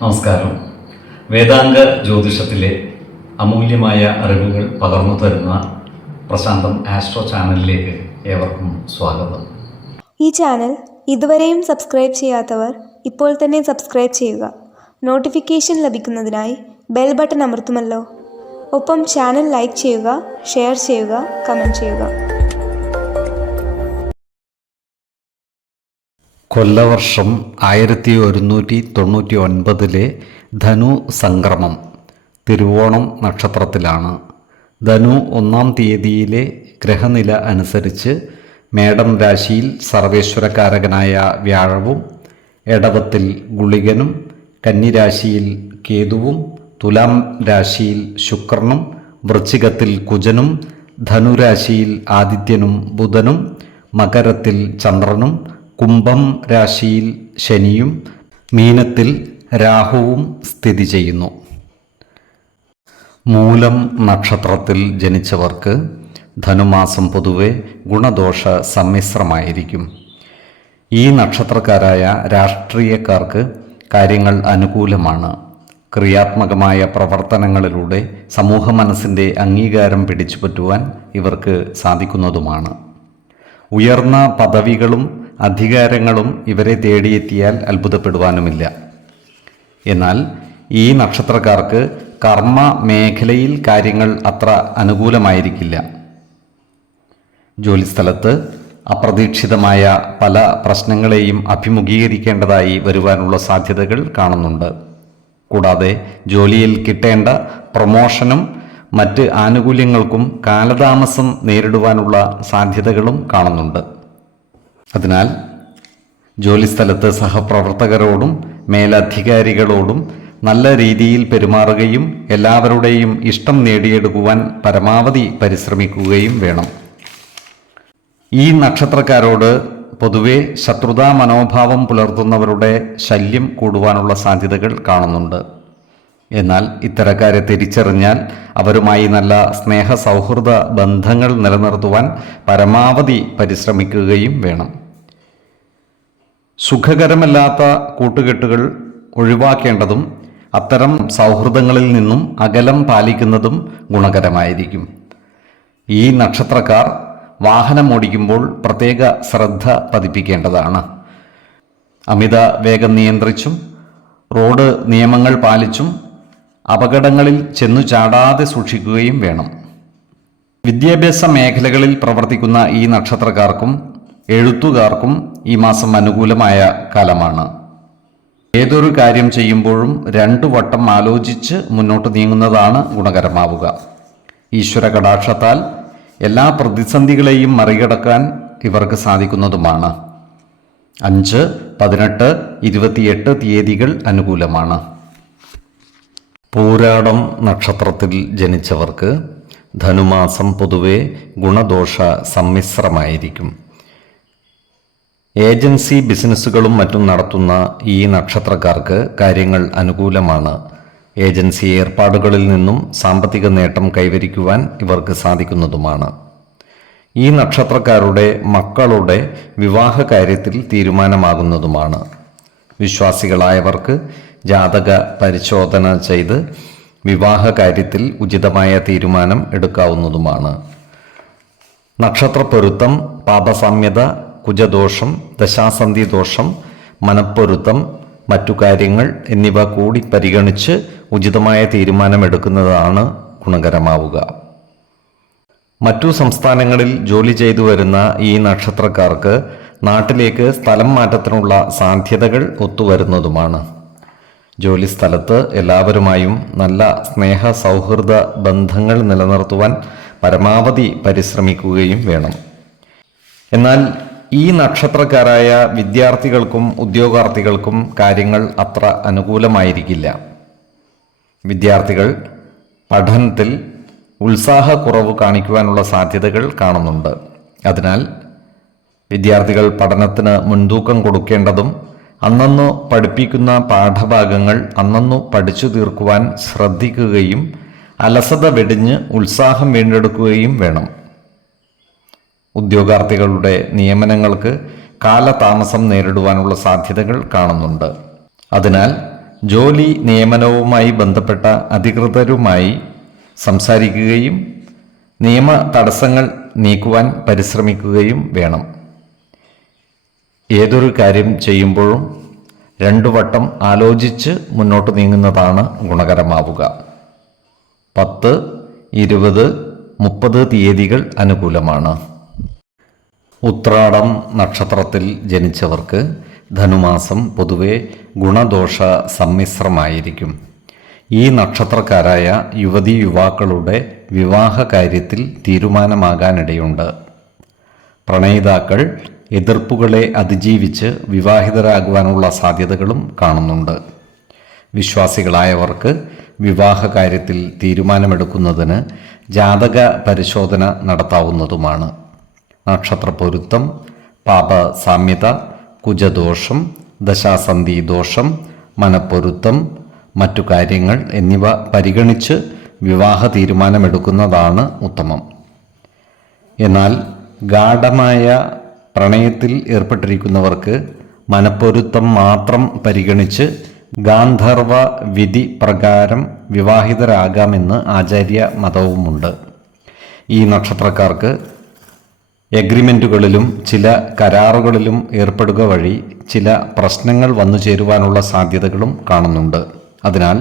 നമസ്കാരം. വേദാംഗ ജ്യോതിഷത്തിലെ അമൂല്യമായ അറിവുകൾ പകർന്നു തരുന്ന പ്രശാന്തം ആസ്ട്രോ ചാനലിലേക്ക് ഏവർക്കും സ്വാഗതം. ഈ ചാനൽ ഇതുവരെയും സബ്സ്ക്രൈബ് ചെയ്യാത്തവർ ഇപ്പോൾ തന്നെ സബ്സ്ക്രൈബ് ചെയ്യുക. നോട്ടിഫിക്കേഷൻ ലഭിക്കുന്നതിനായി ബെൽ ബട്ടൺ അമർത്തുമല്ലോ. ഒപ്പം ചാനൽ ലൈക്ക് ചെയ്യുക, ഷെയർ ചെയ്യുക, കമൻറ്റ് ചെയ്യുക. കൊല്ലവർഷം 1199 ധനു സംക്രമം തിരുവോണം നക്ഷത്രത്തിലാണ്. ധനു 1-ാം തീയതിയിലെ ഗ്രഹനില അനുസരിച്ച് മേടം രാശിയിൽ സർവേശ്വരകാരകനായ വ്യാഴവും, എടവത്തിൽ ഗുളികനും, കന്നിരാശിയിൽ കേതുവും, തുലാം രാശിയിൽ ശുക്രനും, വൃശ്ചികത്തിൽ കുജനും, ധനുരാശിയിൽ ആദിത്യനും ബുധനും, മകരത്തിൽ ചന്ദ്രനും, കുംഭം രാശിയിൽ ശനിയും, മീനത്തിൽ രാഹുവും സ്ഥിതി ചെയ്യുന്നു. മൂലം നക്ഷത്രത്തിൽ ജനിച്ചവർക്ക് ധനുമാസം പൊതുവെ ഗുണദോഷ സമ്മിശ്രമായിരിക്കും. ഈ നക്ഷത്രക്കാരായ രാഷ്ട്രീയക്കാർക്ക് കാര്യങ്ങൾ അനുകൂലമാണ്. ക്രിയാത്മകമായ പ്രവർത്തനങ്ങളിലൂടെ സമൂഹ മനസ്സിൻ്റെ അംഗീകാരം പിടിച്ചുപറ്റുവാൻ ഇവർക്ക് സാധിക്കുന്നതുമാണ്. ഉയർന്ന പദവികളും അധികാരങ്ങളും ഇവരെ തേടിയെത്തിയാൽ അത്ഭുതപ്പെടുവാനുമില്ല. എന്നാൽ ഈ നക്ഷത്രക്കാർക്ക് കർമ്മ മേഖലയിൽ കാര്യങ്ങൾ അത്ര അനുകൂലമായിരിക്കില്ല. ജോലിസ്ഥലത്ത് അപ്രതീക്ഷിതമായ പല പ്രശ്നങ്ങളെയും അഭിമുഖീകരിക്കേണ്ടതായി വരുവാനുള്ള സാധ്യതകൾ കാണുന്നുണ്ട്. കൂടാതെ ജോലിയിൽ കിട്ടേണ്ട പ്രൊമോഷനും മറ്റ് ആനുകൂല്യങ്ങൾക്കും കാലതാമസം നേരിടുവാനുള്ള സാധ്യതകളും കാണുന്നുണ്ട്. അതിനാൽ ജോലിസ്ഥലത്ത് സഹപ്രവർത്തകരോടും മേലധികാരികളോടും നല്ല രീതിയിൽ പെരുമാറുകയും എല്ലാവരുടെയും ഇഷ്ടം നേടിയെടുക്കുവാൻ പരമാവധി പരിശ്രമിക്കുകയും വേണം. ഈ നക്ഷത്രക്കാരോട് പൊതുവെ ശത്രുതാ മനോഭാവം പുലർത്തുന്നവരുടെ ശല്യം കൂടുവാനുള്ള സാധ്യതകൾ കാണുന്നുണ്ട്. എന്നാൽ ഇത്തരക്കാരെ തിരിച്ചറിഞ്ഞാൽ അവരുമായി നല്ല സ്നേഹ സൗഹൃദ ബന്ധങ്ങൾ നിലനിർത്തുവാൻ പരമാവധി പരിശ്രമിക്കുകയും വേണം. സുഖകരമല്ലാത്ത കൂട്ടുകെട്ടുകൾ ഒഴിവാക്കേണ്ടതും അത്തരം സൗഹൃദങ്ങളിൽ നിന്നും അകലം പാലിക്കുന്നതും ഗുണകരമായിരിക്കും. ഈ നക്ഷത്രക്കാർ വാഹനമോടിക്കുമ്പോൾ പ്രത്യേക ശ്രദ്ധ പതിപ്പിക്കേണ്ടതാണ്. അമിത വേഗം നിയന്ത്രിച്ചും റോഡ് നിയമങ്ങൾ പാലിച്ചും അപകടങ്ങളിൽ ചെന്നു ചാടാതെ സൂക്ഷിക്കുകയും വേണം. വിദ്യാഭ്യാസ മേഖലകളിൽ പ്രവർത്തിക്കുന്ന ഈ നക്ഷത്രക്കാർക്കും എഴുത്തുകാർക്കും ഈ മാസം അനുകൂലമായ കാലമാണ്. ഏതൊരു കാര്യം ചെയ്യുമ്പോഴും 2 വട്ടം ആലോചിച്ച് മുന്നോട്ട് നീങ്ങുന്നതാണ് ഗുണകരമാവുക. ഈശ്വര കടാക്ഷത്താൽ എല്ലാ പ്രതിസന്ധികളെയും മറികടക്കാൻ ഇവർക്ക് സാധിക്കുന്നതുമാണ്. 5, 18, 28 തീയതികൾ അനുകൂലമാണ്. പൂരാടം നക്ഷത്രത്തിൽ ജനിച്ചവർക്ക് ധനുമാസം പൊതുവെ ഗുണദോഷ സമ്മിശ്രമായിരിക്കും. ഏജൻസി ബിസിനസ്സുകളും മറ്റും നടത്തുന്ന ഈ നക്ഷത്രക്കാർക്ക് കാര്യങ്ങൾ അനുകൂലമാണ്. ഏജൻസി ഏർപ്പാടുകളിൽ നിന്നും സാമ്പത്തിക നേട്ടം കൈവരിക്കുവാൻ ഇവർക്ക് സാധിക്കുന്നതുമാണ്. ഈ നക്ഷത്രക്കാരുടെ മക്കളുടെ വിവാഹ കാര്യത്തിൽ തീരുമാനമാകുന്നതുമാണ്. വിശ്വാസികളായവർക്ക് ജാതക പരിശോധന ചെയ്ത് വിവാഹ കാര്യത്തിൽ ഉചിതമായ തീരുമാനം എടുക്കാവുന്നതുമാണ്. നക്ഷത്രപ്പൊരുത്തം, പാപസാമ്യത, കുജദോഷം, ദശാസന്ധി ദോഷം, മനപ്പൊരുത്തം, മറ്റു കാര്യങ്ങൾ എന്നിവ കൂടി പരിഗണിച്ച് ഉചിതമായ തീരുമാനമെടുക്കുന്നതാണ് ഗുണകരമാവുക. മറ്റു സംസ്ഥാനങ്ങളിൽ ജോലി ചെയ്തു വരുന്ന ഈ നക്ഷത്രക്കാർക്ക് നാട്ടിലേക്ക് സ്ഥലം മാറ്റത്തിനുള്ള സാധ്യതകൾ ഒത്തുവരുന്നതുമാണ്. ജോലി സ്ഥലത്ത് എല്ലാവരുമായും നല്ല സ്നേഹ സൗഹൃദ ബന്ധങ്ങൾ നിലനിർത്തുവാൻ പരമാവധി പരിശ്രമിക്കുകയും വേണം. എന്നാൽ ഈ നക്ഷത്രക്കാരായ വിദ്യാർത്ഥികൾക്കും ഉദ്യോഗാർത്ഥികൾക്കും കാര്യങ്ങൾ അത്ര അനുകൂലമായിരിക്കില്ല. വിദ്യാർത്ഥികൾ പഠനത്തിൽ ഉത്സാഹക്കുറവ് കാണിക്കുവാനുള്ള സാധ്യതകൾ കാണുന്നുണ്ട്. അതിനാൽ വിദ്യാർത്ഥികൾ പഠനത്തിന് മുൻതൂക്കം കൊടുക്കേണ്ടതും അന്നന്നു പഠിപ്പിക്കുന്ന പാഠഭാഗങ്ങൾ അന്നന്നു പഠിച്ചു തീർക്കുവാൻ ശ്രദ്ധിക്കുകയും അലസത വെടിഞ്ഞ് ഉത്സാഹം വീണ്ടെടുക്കുകയും വേണം. ഉദ്യോഗാർത്ഥികളുടെ നിയമനങ്ങൾക്ക് കാലതാമസം നേരിടുവാനുള്ള സാധ്യതകൾ കാണുന്നുണ്ട്. അതിനാൽ ജോലി നിയമനവുമായി ബന്ധപ്പെട്ട അധികൃതരുമായി സംസാരിക്കുകയും നിയമ തടസ്സങ്ങൾ നീക്കുവാൻ പരിശ്രമിക്കുകയും വേണം. ഏതൊരു കാര്യം ചെയ്യുമ്പോഴും 2 വട്ടം ആലോചിച്ച് മുന്നോട്ട് നീങ്ങുന്നതാണ് ഗുണകരമാവുക. 10, 20, 30 തീയതികൾ അനുകൂലമാണ്. ഉത്രാടം നക്ഷത്രത്തിൽ ജനിച്ചവർക്ക് ധനുമാസം പൊതുവെ ഗുണദോഷ സമ്മിശ്രമായിരിക്കും. ഈ നക്ഷത്രക്കാരായ യുവതീ യുവാക്കളുടെ വിവാഹ കാര്യത്തിൽ തീരുമാനമാകാനിടയുണ്ട്. പ്രണയിതാക്കൾ എതിർപ്പുകളെ അതിജീവിച്ച് വിവാഹിതരാകുവാനുള്ള സാധ്യതകളും കാണുന്നുണ്ട്. വിശ്വാസികളായവർക്ക് വിവാഹ കാര്യത്തിൽ തീരുമാനമെടുക്കുന്നതിന് ജാതക പരിശോധന നടത്താവുന്നതുമാണ്. നക്ഷത്ര പൊരുത്തം, പാപസാമ്യത, കുജദോഷം, ദശാസന്ധി ദോഷം, മനപ്പൊരുത്തം, മറ്റു കാര്യങ്ങൾ എന്നിവ പരിഗണിച്ച് വിവാഹ തീരുമാനമെടുക്കുന്നതാണ് ഉത്തമം. എന്നാൽ ഗാഢമായ പ്രണയത്തിൽ ഏർപ്പെട്ടിരിക്കുന്നവർക്ക് മനപ്പൊരുത്തം മാത്രം പരിഗണിച്ച് ഗാന്ധർവ വിധി പ്രകാരം വിവാഹിതരാകാമെന്ന് ആചാര്യ മതവുമുണ്ട്. ഈ നക്ഷത്രക്കാർക്ക് എഗ്രിമെൻറ്റുകളിലും ചില കരാറുകളിലും ഏർപ്പെടുക വഴി ചില പ്രശ്നങ്ങൾ വന്നു ചേരുവാനുള്ള സാധ്യതകളും കാണുന്നുണ്ട്. അതിനാൽ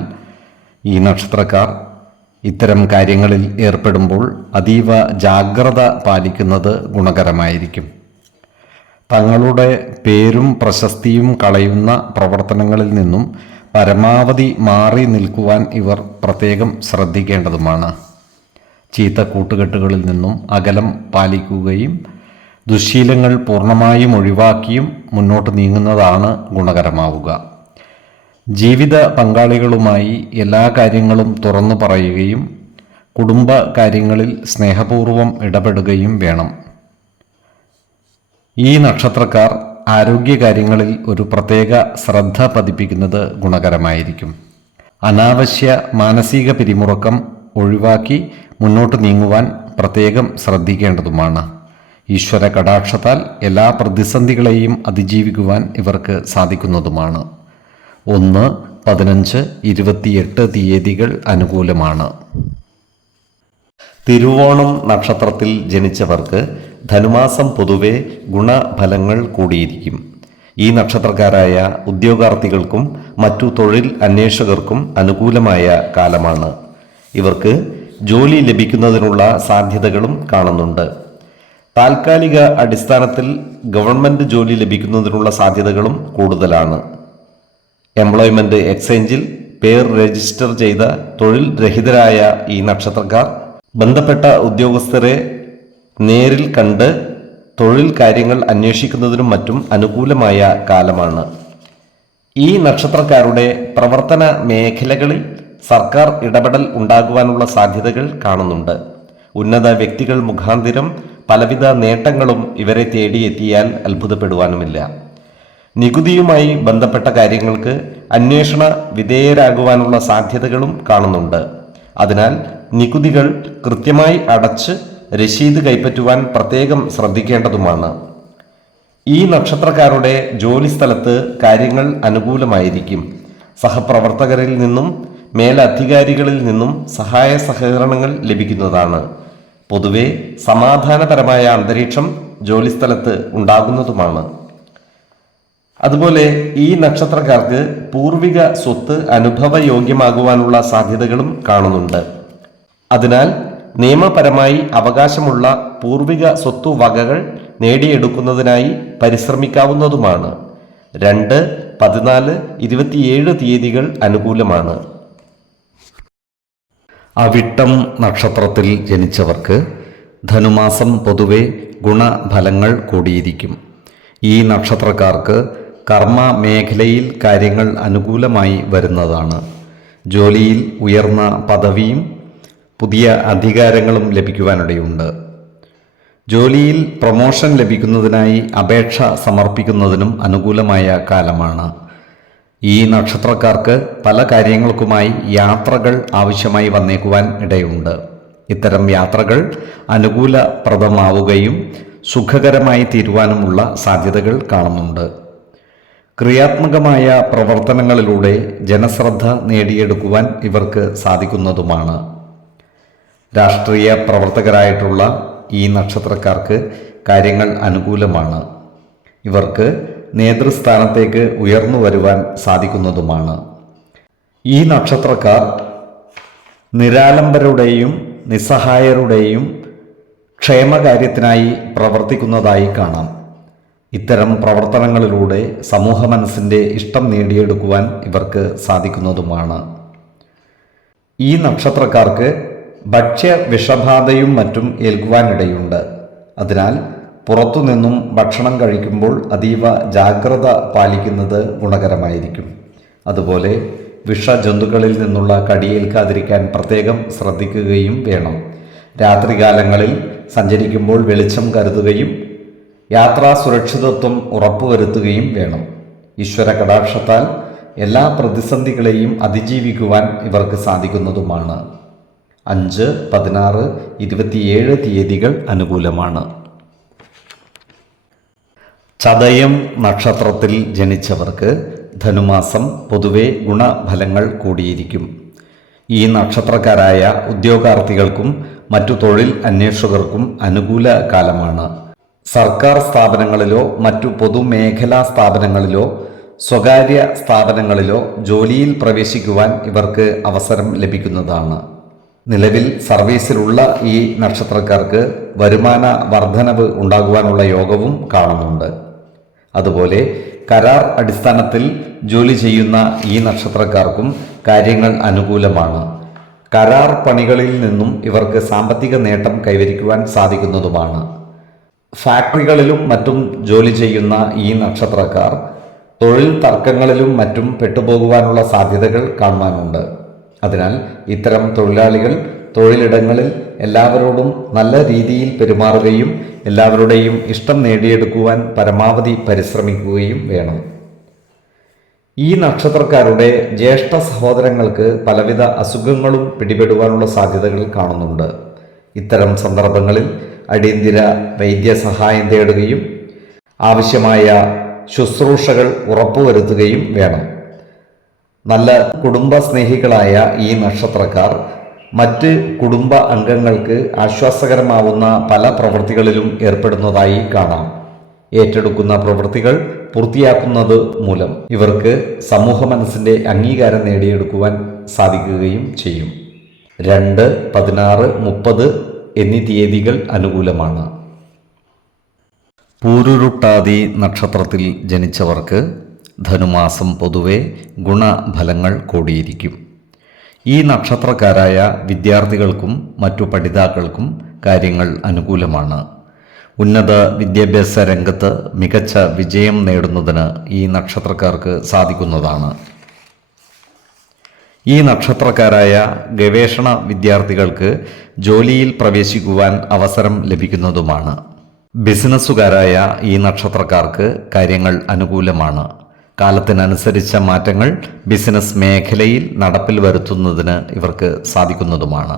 ഈ നക്ഷത്രക്കാർ ഇത്തരം കാര്യങ്ങളിൽ ഏർപ്പെടുമ്പോൾ അതീവ ജാഗ്രത പാലിക്കുന്നത് ഗുണകരമായിരിക്കും. തങ്ങളുടെ പേരും പ്രശസ്തിയും കളയുന്ന പ്രവർത്തനങ്ങളിൽ നിന്നും പരമാവധി മാറി നിൽക്കുവാൻ ഇവർ പ്രത്യേകം ശ്രദ്ധിക്കേണ്ടതുമാണ്. ചീത്ത കൂട്ടുകെട്ടുകളിൽ നിന്നും അകലം പാലിക്കുകയും ദുശ്ശീലങ്ങൾ പൂർണ്ണമായും ഒഴിവാക്കിയും മുന്നോട്ട് നീങ്ങുന്നതാണ് ഗുണകരമാവുക. ജീവിത പങ്കാളികളുമായി എല്ലാ കാര്യങ്ങളും തുറന്നു പറയുകയും കുടുംബ കാര്യങ്ങളിൽ സ്നേഹപൂർവ്വം ഇടപെടുകയും വേണം. ഈ നക്ഷത്രക്കാർ ആരോഗ്യകാര്യങ്ങളിൽ ഒരു പ്രത്യേക ശ്രദ്ധ പതിപ്പിക്കുന്നത് ഗുണകരമായിരിക്കും. അനാവശ്യ മാനസിക പിരിമുറുക്കം ഒഴിവാക്കി മുന്നോട്ട് നീങ്ങുവാൻ പ്രത്യേകം ശ്രദ്ധിക്കേണ്ടതുമാണ്. ഈശ്വര കടാക്ഷത്താൽ എല്ലാ പ്രതിസന്ധികളെയും അതിജീവിക്കുവാൻ ഇവർക്ക് സാധിക്കുന്നതുമാണ്. 1, 15, 28 തീയതികൾ അനുകൂലമാണ്. തിരുവോണം നക്ഷത്രത്തിൽ ജനിച്ചവർക്ക് ധനുമാസം പൊതുവെ ഗുണഫലങ്ങൾ കൂടിയിരിക്കും. ഈ നക്ഷത്രക്കാരായ ഉദ്യോഗാർത്ഥികൾക്കും മറ്റു തൊഴിൽ അന്വേഷകർക്കും അനുകൂലമായ കാലമാണ്. ഇവർക്ക് ജോലി ലഭിക്കുന്നതിനുള്ള സാധ്യതകളും കാണുന്നുണ്ട്. താൽക്കാലിക അടിസ്ഥാനത്തിൽ ഗവൺമെൻറ് ജോലി ലഭിക്കുന്നതിനുള്ള സാധ്യതകളും കൂടുതലാണ്. എംപ്ലോയ്മെൻറ്റ് എക്സ്ചേഞ്ചിൽ പേർ രജിസ്റ്റർ ചെയ്ത തൊഴിൽ രഹിതരായ ഈ നക്ഷത്രക്കാർ ബന്ധപ്പെട്ട ഉദ്യോഗസ്ഥരെ നേരിൽ കണ്ട് തൊഴിൽ കാര്യങ്ങൾ അന്വേഷിക്കുന്നതിനും മറ്റും അനുകൂലമായ കാലമാണ്. ഈ നക്ഷത്രക്കാരുടെ പ്രവർത്തന മേഖലകളിൽ സർക്കാർ ഇടപെടൽ ഉണ്ടാകുവാനുള്ള സാധ്യതകൾ കാണുന്നുണ്ട്. ഉന്നത വ്യക്തികൾ മുഖാന്തിരം പലവിധ നേട്ടങ്ങളും ഇവരെ തേടിയെത്തിയാൽ അത്ഭുതപ്പെടുവാനുമില്ല. നികുതിയുമായി ബന്ധപ്പെട്ട കാര്യങ്ങൾക്ക് അന്വേഷണ വിധേയരാകുവാനുള്ള സാധ്യതകളും കാണുന്നുണ്ട്. അതിനാൽ നികുതികൾ കൃത്യമായി അടച്ച് രശീത് കൈപ്പറ്റുവാൻ പ്രത്യേകം ശ്രദ്ധിക്കേണ്ടതുമാണ്. ഈ നക്ഷത്രക്കാരുടെ ജോലിസ്ഥലത്ത് കാര്യങ്ങൾ അനുകൂലമായിരിക്കും. സഹപ്രവർത്തകരിൽ നിന്നും മേലധികാരികളിൽ നിന്നും സഹായ സഹകരണങ്ങൾ ലഭിക്കുന്നതാണ്. പൊതുവെ സമാധാനപരമായ അന്തരീക്ഷം ജോലിസ്ഥലത്ത് ഉണ്ടാകുന്നതുമാണ്. അതുപോലെ ഈ നക്ഷത്രക്കാർക്ക് പൂർവിക സ്വത്ത് അനുഭവയോഗ്യമാകുവാനുള്ള സാധ്യതകളും കാണുന്നുണ്ട്. അതിനാൽ നിയമപരമായി അവകാശമുള്ള പൂർവിക സ്വത്തുവകകൾ നേടിയെടുക്കുന്നതിനായി പരിശ്രമിക്കാവുന്നതുമാണ്. 2, 14, 27 തീയതികൾ അനുകൂലമാണ്. അവിട്ടം നക്ഷത്രത്തിൽ ജനിച്ചവർക്ക് ധനുമാസം പൊതുവെ ഗുണഫലങ്ങൾ കൂടിയിരിക്കും. ഈ നക്ഷത്രക്കാർക്ക് കർമ്മ മേഖലയിൽ കാര്യങ്ങൾ അനുകൂലമായി വരുന്നതാണ്. ജോലിയിൽ ഉയർന്ന പദവിയും പുതിയ അധികാരങ്ങളും ലഭിക്കുവാനിടയുണ്ട്. ജോലിയിൽ പ്രൊമോഷൻ ലഭിക്കുന്നതിനായി അപേക്ഷ സമർപ്പിക്കുന്നതിനും അനുകൂലമായ കാലമാണ്. ഈ നക്ഷത്രക്കാർക്ക് പല കാര്യങ്ങൾക്കുമായി യാത്രകൾ ആവശ്യമായി വന്നേക്കുവാൻ ഇടയുണ്ട്. ഇത്തരം യാത്രകൾ അനുകൂലപ്രദമാവുകയും സുഖകരമായി തീരുവാനുമുള്ള സാധ്യതകൾ കാണുന്നുണ്ട്. ക്രിയാത്മകമായ പ്രവർത്തനങ്ങളിലൂടെ ജനശ്രദ്ധ നേടിയെടുക്കുവാൻ ഇവർക്ക് സാധിക്കുന്നതുമാണ്. രാഷ്ട്രീയ പ്രവർത്തകരായിട്ടുള്ള ഈ നക്ഷത്രക്കാർക്ക് കാര്യങ്ങൾ അനുകൂലമാണ്. ഇവർക്ക് നേതൃസ്ഥാനത്തേക്ക് ഉയർന്നു വരുവാൻ സാധിക്കുന്നതുമാണ്. ഈ നക്ഷത്രക്കാർ നിരാലംബരുടെയും നിസ്സഹായരുടെയും ക്ഷേമകാര്യത്തിനായി പ്രവർത്തിക്കുന്നതായി കാണാം. ഇത്തരം പ്രവർത്തനങ്ങളിലൂടെ സമൂഹ മനസ്സിൻ്റെ ഇഷ്ടം നേടിയെടുക്കുവാൻ ഇവർക്ക് സാധിക്കുന്നതുമാണ്. ഈ നക്ഷത്രക്കാർക്ക് ഭക്ഷ്യ വിഷബാധയും മറ്റും ഏൽക്കുവാനിടയുണ്ട്. അതിനാൽ പുറത്തുനിന്നും ഭക്ഷണം കഴിക്കുമ്പോൾ അതീവ ജാഗ്രത പാലിക്കുന്നത് ഗുണകരമായിരിക്കും. അതുപോലെ വിഷജന്തുക്കളിൽ നിന്നുള്ള കടിയേൽക്കാതിരിക്കാൻ പ്രത്യേകം ശ്രദ്ധിക്കുകയും വേണം. രാത്രികാലങ്ങളിൽ സഞ്ചരിക്കുമ്പോൾ വെളിച്ചം കരുതുകയും യാത്രാ സുരക്ഷിതത്വം ഉറപ്പുവരുത്തുകയും വേണം. ഈശ്വര കടാക്ഷത്താൽ എല്ലാ പ്രതിസന്ധികളെയും അതിജീവിക്കുവാൻ ഇവർക്ക് സാധിക്കുന്നതുമാണ്. 5, 16, 27 തീയതികൾ അനുകൂലമാണ്. ചതയം നക്ഷത്രത്തിൽ ജനിച്ചവർക്ക് ധനുമാസം പൊതുവെ ഗുണഫലങ്ങൾ കൂടിയിരിക്കും. ഈ നക്ഷത്രക്കാരായ ഉദ്യോഗാർത്ഥികൾക്കും മറ്റു തൊഴിൽ അന്വേഷകർക്കും അനുകൂല കാലമാണ്. സർക്കാർ സ്ഥാപനങ്ങളിലോ മറ്റു പൊതുമേഖലാ സ്ഥാപനങ്ങളിലോ സ്വകാര്യ സ്ഥാപനങ്ങളിലോ ജോലിയിൽ പ്രവേശിക്കുവാൻ ഇവർക്ക് അവസരം ലഭിക്കുന്നതാണ്. നിലവിൽ സർവീസിലുള്ള ഈ നക്ഷത്രക്കാർക്ക് വരുമാന വർധനവ് ഉണ്ടാകുവാനുള്ള യോഗവും കാണുന്നുണ്ട്. അതുപോലെ കരാർ അടിസ്ഥാനത്തിൽ ജോലി ചെയ്യുന്ന ഈ നക്ഷത്രക്കാർക്കും കാര്യങ്ങൾ അനുകൂലമാണ്. കരാർ പണികളിൽ നിന്നും ഇവർക്ക് സാമ്പത്തിക നേട്ടം കൈവരിക്കുവാൻ സാധിക്കുന്നതുമാണ്. ഫാക്ടറികളിലും മറ്റും ജോലി ചെയ്യുന്ന ഈ നക്ഷത്രക്കാർ തൊഴിൽ തർക്കങ്ങളിലും മറ്റും പെട്ടുപോകുവാനുള്ള സാധ്യതകൾ കാണുവാനുണ്ട്. അതിനാൽ ഇത്തരം തൊഴിലാളികൾ തൊഴിലിടങ്ങളിൽ എല്ലാവരോടും നല്ല രീതിയിൽ പെരുമാറുകയും എല്ലാവരുടെയും ഇഷ്ടം നേടിയെടുക്കുവാൻ പരമാവധി പരിശ്രമിക്കുകയും വേണം. ഈ നക്ഷത്രക്കാരുടെ ജ്യേഷ്ഠ സഹോദരങ്ങൾക്ക് പലവിധ അസുഖങ്ങളും പിടിപെടുവാനുള്ള സാധ്യതകൾ കാണുന്നുണ്ട്. ഇത്തരം സന്ദർഭങ്ങളിൽ അടിയന്തര വൈദ്യസഹായം തേടുകയും ആവശ്യമായ ശുശ്രൂഷകൾ ഉറപ്പുവരുത്തുകയും വേണം. നല്ല കുടുംബ സ്നേഹികളായ ഈ നക്ഷത്രക്കാർ മറ്റ് കുടുംബ അംഗങ്ങൾക്ക് ആശ്വാസകരമാവുന്ന പല പ്രവൃത്തികളിലും ഏർപ്പെടുന്നതായി കാണാം. ഏറ്റെടുക്കുന്ന പ്രവൃത്തികൾ പൂർത്തിയാക്കുന്നത് മൂലം ഇവർക്ക് സമൂഹ മനസ്സിൻ്റെ അംഗീകാരം നേടിയെടുക്കുവാൻ സാധിക്കുകയും ചെയ്യും. 2, 16, 30 എന്നീ തീയതികൾ അനുകൂലമാണ്. പൂരുരുട്ടാതി നക്ഷത്രത്തിൽ ജനിച്ചവർക്ക് ധനുമാസം പൊതുവെ ഗുണഫലങ്ങൾ കൂടിയിരിക്കും. ഈ നക്ഷത്രക്കാരായ വിദ്യാർത്ഥികൾക്കും മറ്റു പഠിതാക്കൾക്കും കാര്യങ്ങൾ അനുകൂലമാണ്. ഉന്നത വിദ്യാഭ്യാസ രംഗത്ത് മികച്ച വിജയം നേടുന്നതിന് ഈ നക്ഷത്രക്കാർക്ക് സാധിക്കുന്നതാണ്. ഈ നക്ഷത്രക്കാരായ ഗവേഷണ വിദ്യാർത്ഥികൾക്ക് ജോലിയിൽ പ്രവേശിക്കുവാൻ അവസരം ലഭിക്കുന്നതുമാണ്. ബിസിനസ്സുകാരായ ഈ നക്ഷത്രക്കാർക്ക് കാര്യങ്ങൾ അനുകൂലമാണ്. കാലത്തിനനുസരിച്ച മാറ്റങ്ങൾ ബിസിനസ് മേഖലയിൽ നടപ്പിൽ വരുത്തുന്നതിന് ഇവർക്ക് സാധിക്കുന്നതുമാണ്.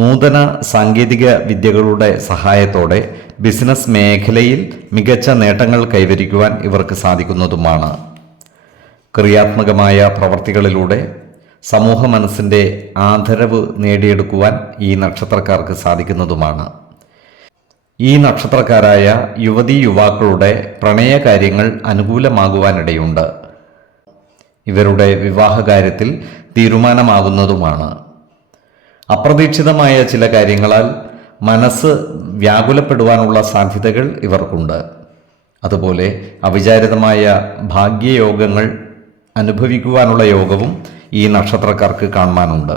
നൂതന സാങ്കേതിക വിദ്യകളുടെ സഹായത്തോടെ ബിസിനസ് മേഖലയിൽ മികച്ച നേട്ടങ്ങൾ കൈവരിക്കുവാൻ ഇവർക്ക് സാധിക്കുന്നതുമാണ്. ക്രിയാത്മകമായ പ്രവർത്തികളിലൂടെ സമൂഹ മനസ്സിൻ്റെ ആദരവ് നേടിയെടുക്കുവാൻ ഈ നക്ഷത്രക്കാർക്ക് സാധിക്കുന്നതുമാണ്. ഈ നക്ഷത്രക്കാരായ യുവതീ യുവാക്കളുടെ പ്രണയകാര്യങ്ങൾ അനുകൂലമാകുവാനിടയുണ്ട്. ഇവരുടെ വിവാഹകാര്യത്തിൽ തീരുമാനമാകുന്നതുമാണ്. അപ്രതീക്ഷിതമായ ചില കാര്യങ്ങളാൽ മനസ്സ് വ്യാകുലപ്പെടുവാനുള്ള സാധ്യതകൾ ഇവർക്കുണ്ട്. അതുപോലെ അവിചാരിതമായ ഭാഗ്യയോഗങ്ങൾ അനുഭവിക്കുവാനുള്ള യോഗവും ഈ നക്ഷത്രക്കാർക്ക് കാണുവാനുണ്ട്.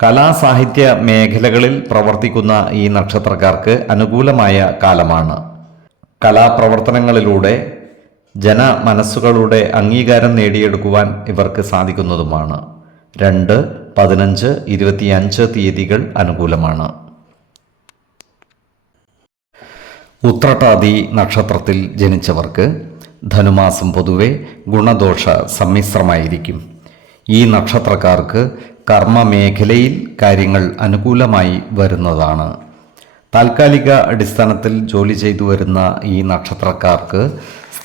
കലാസാഹിത്യ മേഖലകളിൽ പ്രവർത്തിക്കുന്ന ഈ നക്ഷത്രക്കാർക്ക് അനുകൂലമായ കാലമാണ്. കലാപ്രവർത്തനങ്ങളിലൂടെ ജനമനസ്സുകളുടെ അംഗീകാരം നേടിയെടുക്കുവാൻ ഇവർക്ക് സാധിക്കുന്നതുമാണ്. 2, 15, 25 തീയതികൾ അനുകൂലമാണ്. ഉത്രട്ടാതി നക്ഷത്രത്തിൽ ജനിച്ചവർക്ക് ധനുമാസം പൊതുവെ ഗുണദോഷ സമ്മിശ്രമായിരിക്കും. ഈ നക്ഷത്രക്കാർക്ക് കർമ്മമേഖലയിൽ കാര്യങ്ങൾ അനുകൂലമായി വരുന്നതാണ്. താൽക്കാലിക അടിസ്ഥാനത്തിൽ ജോലി ചെയ്തു വരുന്ന ഈ നക്ഷത്രക്കാർക്ക്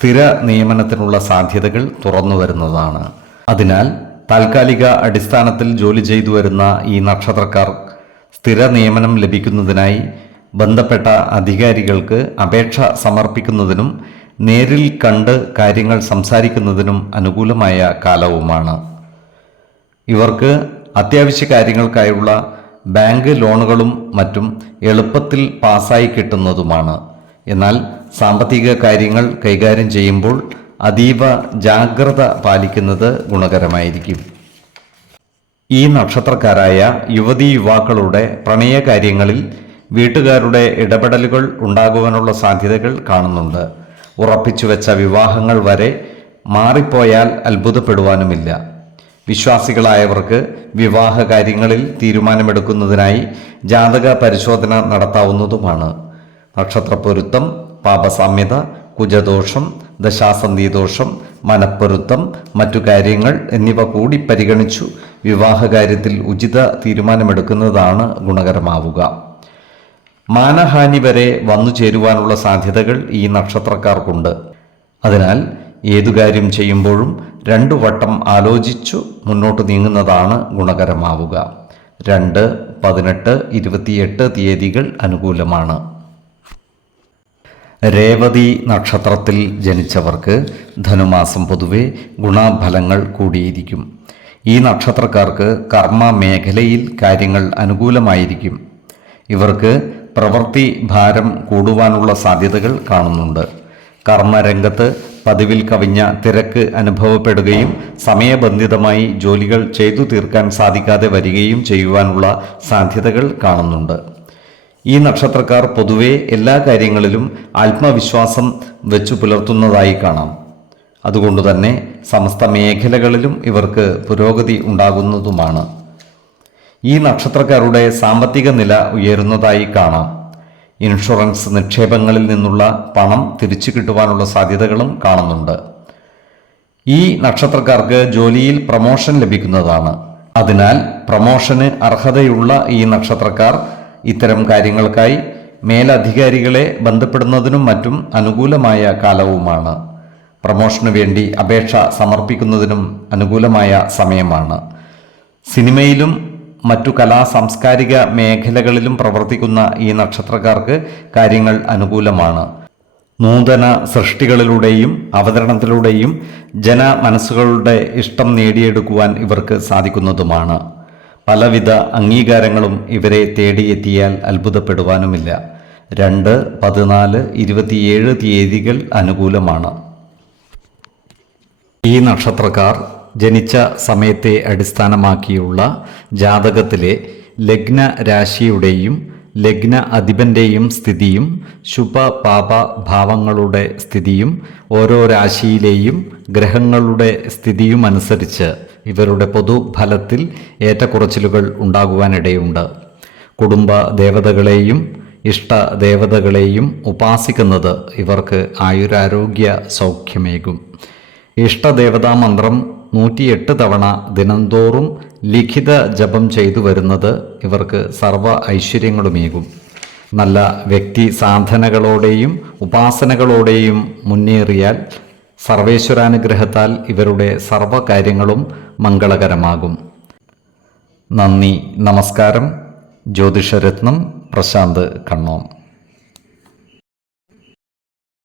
സ്ഥിര നിയമനത്തിനുള്ള സാധ്യതകൾ തുറന്നു വരുന്നതാണ്. അതിനാൽ താൽക്കാലിക അടിസ്ഥാനത്തിൽ ജോലി ചെയ്തു വരുന്ന ഈ നക്ഷത്രക്കാർ സ്ഥിര നിയമനം ലഭിക്കുന്നതിനായി ബന്ധപ്പെട്ട അധികാരികൾക്ക് അപേക്ഷ സമർപ്പിക്കുന്നതിനും നേരിൽ കണ്ട് കാര്യങ്ങൾ സംസാരിക്കുന്നതിനും അനുകൂലമായ കാലവുമാണ്. ഇവർക്ക് അത്യാവശ്യ കാര്യങ്ങൾക്കായുള്ള ബാങ്ക് ലോണുകളും മറ്റും എളുപ്പത്തിൽ പാസ്സായി കിട്ടുന്നതുമാണ്. എന്നാൽ സാമ്പത്തിക കാര്യങ്ങൾ കൈകാര്യം ചെയ്യുമ്പോൾ അതീവ ജാഗ്രത പാലിക്കുന്നത് ഗുണകരമായിരിക്കും. ഈ നക്ഷത്രക്കാരായ യുവതീ യുവാക്കളുടെ പ്രണയകാര്യങ്ങളിൽ വീട്ടുകാരുടെ ഇടപെടലുകൾ ഉണ്ടാകുവാനുള്ള സാധ്യതകൾ കാണുന്നുണ്ട്. ഉറപ്പിച്ചു വെച്ച വിവാഹങ്ങൾ വരെ മാറിപ്പോയാൽ അത്ഭുതപ്പെടുവാനുമില്ല. വിശ്വാസികളായവർക്ക് വിവാഹ കാര്യങ്ങളിൽ തീരുമാനമെടുക്കുന്നതിനായി ജാതക പരിശോധന നടത്താവുന്നതുമാണ്. നക്ഷത്രപ്പൊരുത്തം, പാപസാമ്യത, കുജദോഷം, ദശാസന്ധിദോഷം, മനപ്പൊരുത്തം, മറ്റു കാര്യങ്ങൾ എന്നിവ കൂടി പരിഗണിച്ചു വിവാഹകാര്യത്തിൽ ഉചിത തീരുമാനമെടുക്കുന്നതാണ് ഗുണകരമാവുക. മാനഹാനി വരെ വന്നു ചേരുവാനുള്ള സാധ്യതകൾ ഈ നക്ഷത്രക്കാർക്കുണ്ട്. അതിനാൽ ഏതു കാര്യം ചെയ്യുമ്പോഴും 2 വട്ടം ആലോചിച്ചു മുന്നോട്ട് നീങ്ങുന്നതാണ് ഗുണകരമാവുക. 2, 18, 28 തീയതികൾ അനുകൂലമാണ്. രേവതി നക്ഷത്രത്തിൽ ജനിച്ചവർക്ക് ധനുമാസം പൊതുവെ ഗുണഫലങ്ങൾ കൂടിയിരിക്കും. ഈ നക്ഷത്രക്കാർക്ക് കർമ്മ മേഖലയിൽ കാര്യങ്ങൾ അനുകൂലമായിരിക്കും. ഇവർക്ക് പ്രവൃത്തി ഭാരം കൂടുവാനുള്ള സാധ്യതകൾ കാണുന്നുണ്ട്. കർമ്മരംഗത്ത് പതിവിൽ കവിഞ്ഞ തിരക്ക് അനുഭവപ്പെടുകയും സമയബന്ധിതമായി ജോലികൾ ചെയ്തു തീർക്കാൻ സാധിക്കാതെ വരികയും ചെയ്യുവാനുള്ള സാധ്യതകൾ കാണുന്നുണ്ട്. ഈ നക്ഷത്രക്കാർ പൊതുവെ എല്ലാ കാര്യങ്ങളിലും ആത്മവിശ്വാസം വെച്ചു പുലർത്തുന്നതായി കാണാം. അതുകൊണ്ടുതന്നെ സമസ്ത മേഖലകളിലും ഇവർക്ക് പുരോഗതി ഉണ്ടാകുന്നതുമാണ്. ഈ നക്ഷത്രക്കാരുടെ സാമ്പത്തിക നില ഉയരുന്നതായി കാണാം. ഇൻഷുറൻസ് നിക്ഷേപങ്ങളിൽ നിന്നുള്ള പണം തിരിച്ചു കിട്ടുവാനുള്ള സാധ്യതകളും കാണുന്നുണ്ട്. ഈ നക്ഷത്രക്കാർക്ക് ജോലിയിൽ പ്രമോഷൻ ലഭിക്കുന്നതാണ്. അതിനാൽ പ്രമോഷന് അർഹതയുള്ള ഈ നക്ഷത്രക്കാർ ഇത്തരം കാര്യങ്ങൾക്കായി മേലധികാരികളെ ബന്ധപ്പെടുന്നതിനും മറ്റും അനുകൂലമായ കാലവുമാണ്. പ്രമോഷനു വേണ്ടി അപേക്ഷ സമർപ്പിക്കുന്നതിനും അനുകൂലമായ സമയമാണ്. സിനിമയിലും മറ്റു സാംസ്കാരിക മേഖലകളിലും പ്രവർത്തിക്കുന്ന ഈ നക്ഷത്രക്കാർക്ക് കാര്യങ്ങൾ അനുകൂലമാണ്. നൂതന സൃഷ്ടികളിലൂടെയും അവതരണത്തിലൂടെയും ജനമനസ്സുകളുടെ ഇഷ്ടം നേടിയെടുക്കുവാൻ ഇവർക്ക് സാധിക്കുന്നതുമാണ്. പലവിധ അംഗീകാരങ്ങളും ഇവരെ തേടിയെത്തിയാൽ അത്ഭുതപ്പെടുവാനുമില്ല. 2, 14, 27 തീയതികൾ അനുകൂലമാണ്. ഈ നക്ഷത്രക്കാർ ജനിച്ച സമയത്തെ അടിസ്ഥാനമാക്കിയുള്ള ജാതകത്തിലെ ലഗ്ന രാശിയുടെയും ലഗ്ന അധിപൻ്റെയും സ്ഥിതിയും ശുഭ പാപ ഭാവങ്ങളുടെ സ്ഥിതിയും ഓരോ രാശിയിലെയും ഗ്രഹങ്ങളുടെ സ്ഥിതിയും അനുസരിച്ച് ഇവരുടെ പൊതുഫലത്തിൽ ഏറ്റക്കുറച്ചിലുകൾ ഉണ്ടാകുവാനിടയുണ്ട്. കുടുംബ ദേവതകളെയും ഇഷ്ടദേവതകളെയും ഉപാസിക്കുന്നത് ഇവർക്ക് ആയുരാരോഗ്യ സൗഖ്യമേകും. ഇഷ്ടദേവതാ മന്ത്രം 108 തവണ ദിനംതോറും ലിഖിത ജപം ചെയ്തു വരുന്നത് ഇവർക്ക് സർവ്വ ഐശ്വര്യങ്ങളുമേകും. നല്ല വ്യക്തി സാധനകളോടെയും ഉപാസനകളോടെയും മുന്നേറിയാൽ സർവേശ്വരാനുഗ്രഹത്താൽ ഇവരുടെ സർവ്വകാര്യങ്ങളും മംഗളകരമാകും. നന്ദി, നമസ്കാരം. ജ്യോതിഷരത്നം പ്രശാന്ത് കണ്ണോം.